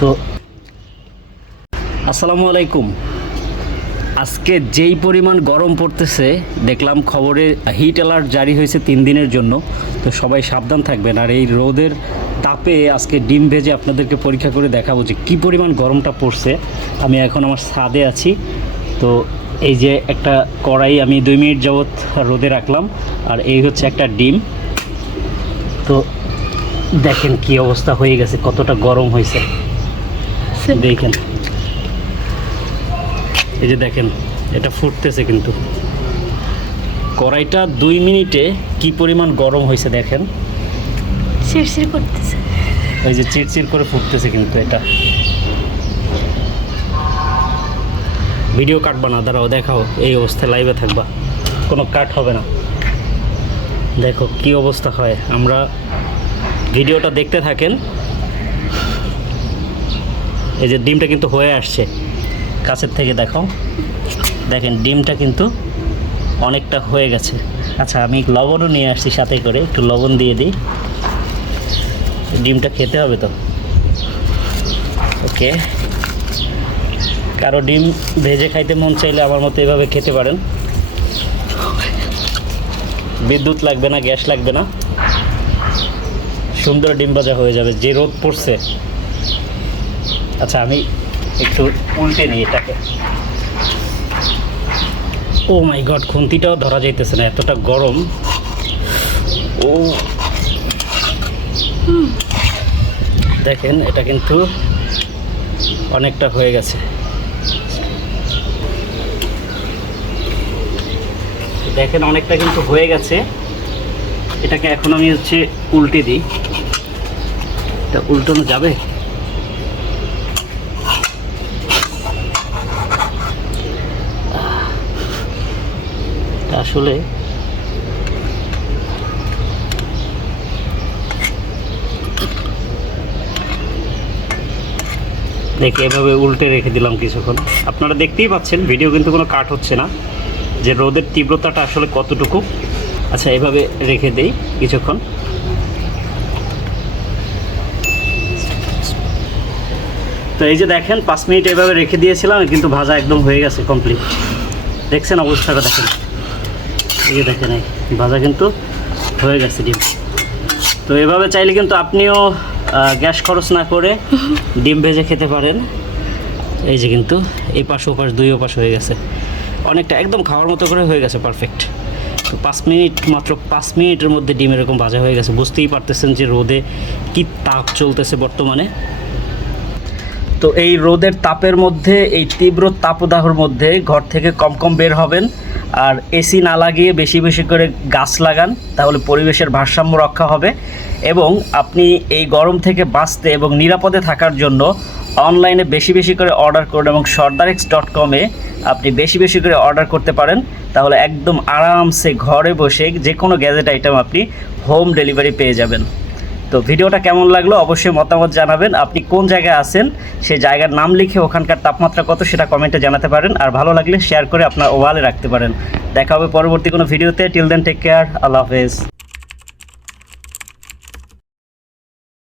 তো আসসালামু আলাইকুম। আজকে যেই পরিমাণ গরম পড়তেছে, দেখলাম খবরে হিট অ্যালার্ট জারি হয়েছে তিন দিনের জন্য, তো সবাই সাবধান থাকবেন। আর এই রোদের তাপে আজকে ডিম ভেজে আপনাদেরকে পরীক্ষা করে দেখাবো যে কী পরিমাণ গরমটা পড়ছে। আমি এখন আমার ছাদে আছি। তো এই যে একটা কড়াই আমি দুই মিনিট যাবৎ রোদে রাখলাম, আর এই হচ্ছে একটা ডিম। তো দেখেন কি অবস্থা হয়ে গেছে, কতটা গরম হয়েছে। দেখেন। এই যে দেখেন এটা ফুটতেছে কিন্তু। কড়াইটা দুই মিনিটে কি পরিমাণ গরম হয়েছে দেখেন। শিরশির করতেছে। ওই যে চিরচির করে ফুটতেছে কিন্তু এটা। ভিডিও কাটবা না দাঁড়াও দেখাও এই অবস্থায় লাইভে থাকবা। কোনো কাট হবে না। দেখো কি অবস্থা হয়। আমরা ভিডিওটা দেখতে থাকেন এই যে ডিমটা কিন্তু হয়ে আসছে। কাছের থেকে দেখো। দেখেন, ডিমটা কিন্তু অনেকটা হয়ে গেছে। আচ্ছা আমি লবণও নিয়ে আসছি সাথে করে। একটু লবণ দিয়ে দিই। ডিমটা খেতে হবে তো। ওকে। কারও ডিম ভেজে খাইতে মন চাইলে আমার মতো এভাবে খেতে পারেন। বিদ্যুৎ লাগবে না, গ্যাস লাগবে না। সুন্দর ডিম ভাজা হয়ে যাবে। যে রোদ পড়ছে আচ্ছা আমি একটু উল্টে নিই এটাকে। ও মাই গড, খুন্তিটাও ধরা যাইতেছে না, এতটা গরম। ও। দেখেন, এটা কিন্তু অনেকটা হয়ে গেছে। দেখেন, অনেকটা কিন্তু হয়ে গেছে। এটাকে এখন আমি হচ্ছে উল্টে দিই। এটা উল্টানো যাবে? আসলে দেখে, এভাবে উল্টে রেখে দিলাম কিছুক্ষণ। আপনারা দেখতেই পাচ্ছেন ভিডিও কিন্তু কোনো কাট হচ্ছে না, যে রোদের তীব্রতাটা আসলে কতটুকু। আচ্ছা এভাবে রেখে দেই কিছুক্ষণ। তো এই যে দেখেন, পাঁচ মিনিট এভাবে রেখে দিয়েছিলাম, কিন্তু ভাজা একদম হয়ে গেছে কমপ্লিট দেখছেন অবস্থাটা, দেখেন। এই দেখেন ভাজা কিন্তু হয়ে গেছে ডিম। তো এভাবে চাইলে কিন্তু আপনিও গ্যাস খরচ না করে ডিম ভেজে খেতে পারেন। এই যে কিন্তু এই পাশ ও পাশ দুই পাশ হয়ে গেছে। অনেকটা একদম খাওয়ার মতো করে হয়ে গেছে পারফেক্ট তো পাঁচ মিনিট, মাত্র পাঁচ মিনিটের মধ্যে ডিম এরকম ভাজা হয়ে গেছে। বুঝতেই পারতেছেন যে রোদে কি তাপ চলতেছে বর্তমানে। তো এই রোদের তাপের মধ্যে, এই তীব্র তাপদাহর মধ্যে ঘর থেকে কম কম বের হবেন। আর এসি না লাগিয়ে বেশি বেশি করে গাছ লাগান, তাহলে পরিবেশের ভারসাম্য রক্ষা হবে। এবং আপনি এই গরম থেকে বাঁচতে এবং নিরাপদে থাকার জন্য অনলাইনে বেশি বেশি করে অর্ডার করুন এবং সর্দারেক্স ডট কমে আপনি বেশি বেশি করে অর্ডার করতে পারেন। তাহলে একদম আরামসে ঘরে বসে যে কোনো গ্যাজেট আইটেম আপনি হোম ডেলিভারি পেয়ে যাবেন। তো ভিডিওটা কেমন লাগল অবশ্যই মতামত জানাবেন। আপনি কোন জায়গায় আছেন সেই জায়গার নাম লিখে ওখানকার তাপমাত্রা কত সেটা কমেন্টে জানাতে পারেন। আর ভালো লাগলে শেয়ার করে আপনার ওয়ালে রাখতে পারেন। দেখা হবে পরবর্তী কোনো ভিডিওতে। টিল দেন টেক কেয়ার আল্লাহ হাফেজ।